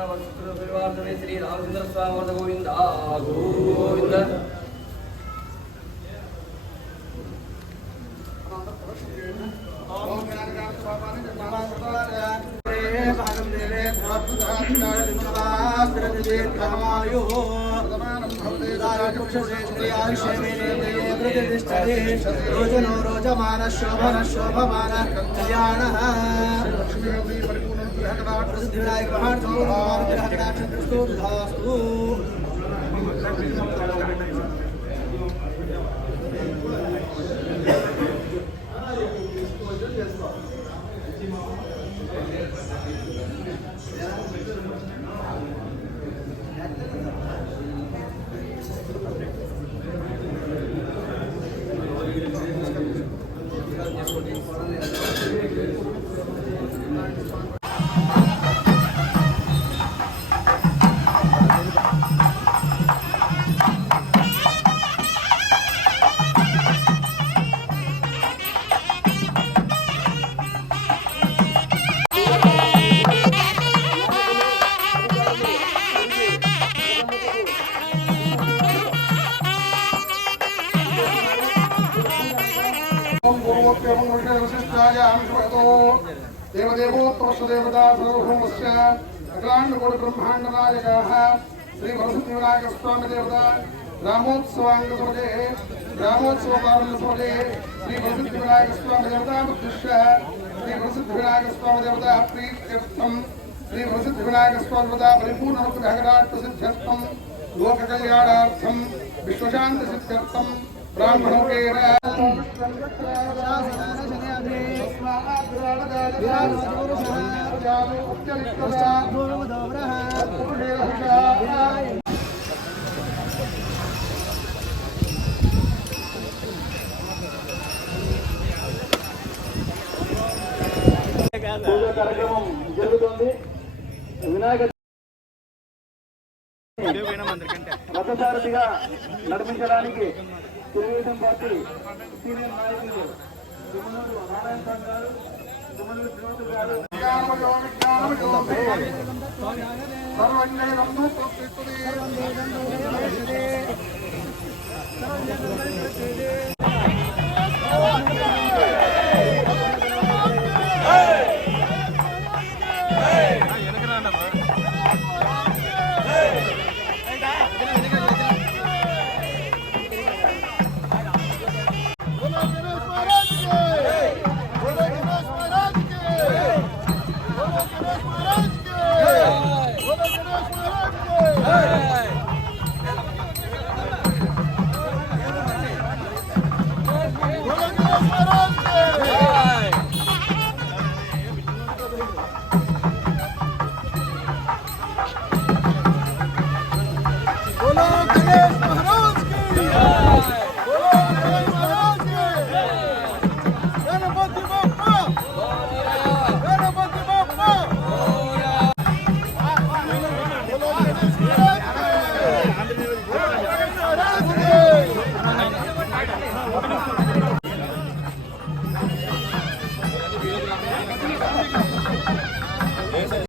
श्री रामचंद्र स्वामी गोविंद गोविंद रोजनो रोजमान शोभन शोभमान कल्याण प्रसिद्धिविनायक महास्तु देवदेवोत्तमदेवता सर्वभौमस्य अखिलाण्डकोटि ब्रह्माण्डनायकः श्री वरसिद्धिविनायक स्वामी देवता रामोत्सवाङ्गसमये रामोत्सवकारणसमये श्री वरसिद्धिविनायक स्वामी देवता उद्दिश्य श्री वरसिद्धिविनायक स्वामी देवता प्रीत्यर्थं श्री वरसिद्धिविनायक स्वामी देवता परिपूर्णानुग्रहकटाक्षसिद्ध्यर्थं लोककल्याणार्थं विश्वशान्तिसिद्ध्यर्थं ब्राह्मणोकेन కార్యక్రమం జరుగుతుంది. వినాయక రథసారథిగా నడిపించడానికి తెలుగుదేశం పార్టీ సీనియర్ నాయకులు తుమ్మలూరు నారాయణ స్వామి గారు, తుమ్మలూరు శ్రీనివాసులు గారు Hey!